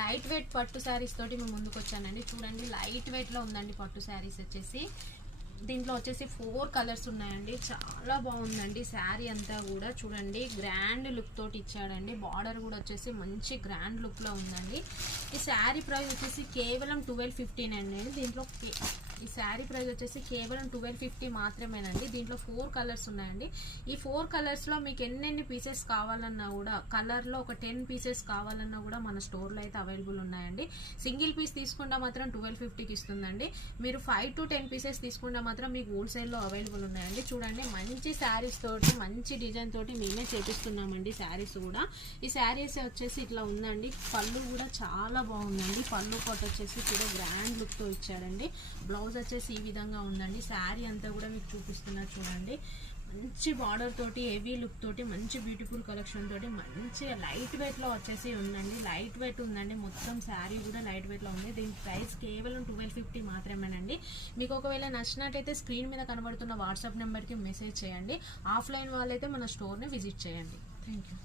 Light weight పట్టు శారీస్ తోటి మేము ముందుకు వచ్చానండి. చూడండి లైట్ వెయిట్లో ఉందండి పట్టు శారీస్ వచ్చేసి. దీంట్లో వచ్చేసి 4 కలర్స్ ఉన్నాయండి. చాలా బాగుందండి శారీ అంతా కూడా. చూడండి గ్రాండ్ లుక్ తోటి ఇచ్చాడండి. బార్డర్ కూడా వచ్చేసి మంచి గ్రాండ్ లుక్లో ఉందండి. ఈ శారీ ప్రైస్ వచ్చేసి కేవలం 1215 అండి. దీంట్లో ఈ శారీ ప్రైస్ వచ్చేసి కేవలం 1250 మాత్రమేనండి. దీంట్లో 4 కలర్స్ ఉన్నాయండి. ఈ 4 కలర్స్లో మీకు ఎన్నెన్ని పీసెస్ కావాలన్నా కూడా, కలర్లో ఒక 10 పీసెస్ కావాలన్నా కూడా మన స్టోర్లో అయితే అవైలబుల్ ఉన్నాయండి. సింగిల్ పీస్ తీసుకుంటే మాత్రం 1250కి ఇస్తుందండి. మీరు 5 to 10 పీసెస్ తీసుకుంటే మాత్రం మీకు హోల్సేల్లో అవైలబుల్ ఉన్నాయండి. చూడండి మంచి శారీస్ తోటి మంచి డిజైన్ తోటి మేమే చేపిస్తున్నామండి శారీస్ కూడా. ఈ శారీస్ వచ్చేసి ఇట్లా ఉందండి. పళ్ళు కూడా చాలా బాగుందండి. పళ్ళు కొట్ట వచ్చేసి కూడా గ్రాండ్ లుక్తో ఇచ్చాడండి. బ్లౌజ్ వచ్చేసి ఈ విధంగా ఉందండి. శారీ అంతా కూడా మీకు చూపిస్తున్నా చూడండి. మంచి బార్డర్ తోటి హెవీ లుక్ తోటి మంచి బ్యూటిఫుల్ కలెక్షన్ తోటి మంచిగా లైట్ వెయిట్లో వచ్చేసి ఉందండి. లైట్ వెయిట్ ఉందండి. మొత్తం శారీ కూడా లైట్ వెయిట్లో ఉంది. దీని ప్రైస్ కేవలం 1250 మాత్రమేనండి. మీకు ఒకవేళ నచ్చినట్టయితే స్క్రీన్ మీద కనబడుతున్న వాట్సాప్ నెంబర్కి మెసేజ్ చేయండి. ఆఫ్లైన్ వాళ్ళైతే మన స్టోర్ని విజిట్ చేయండి. Thank you.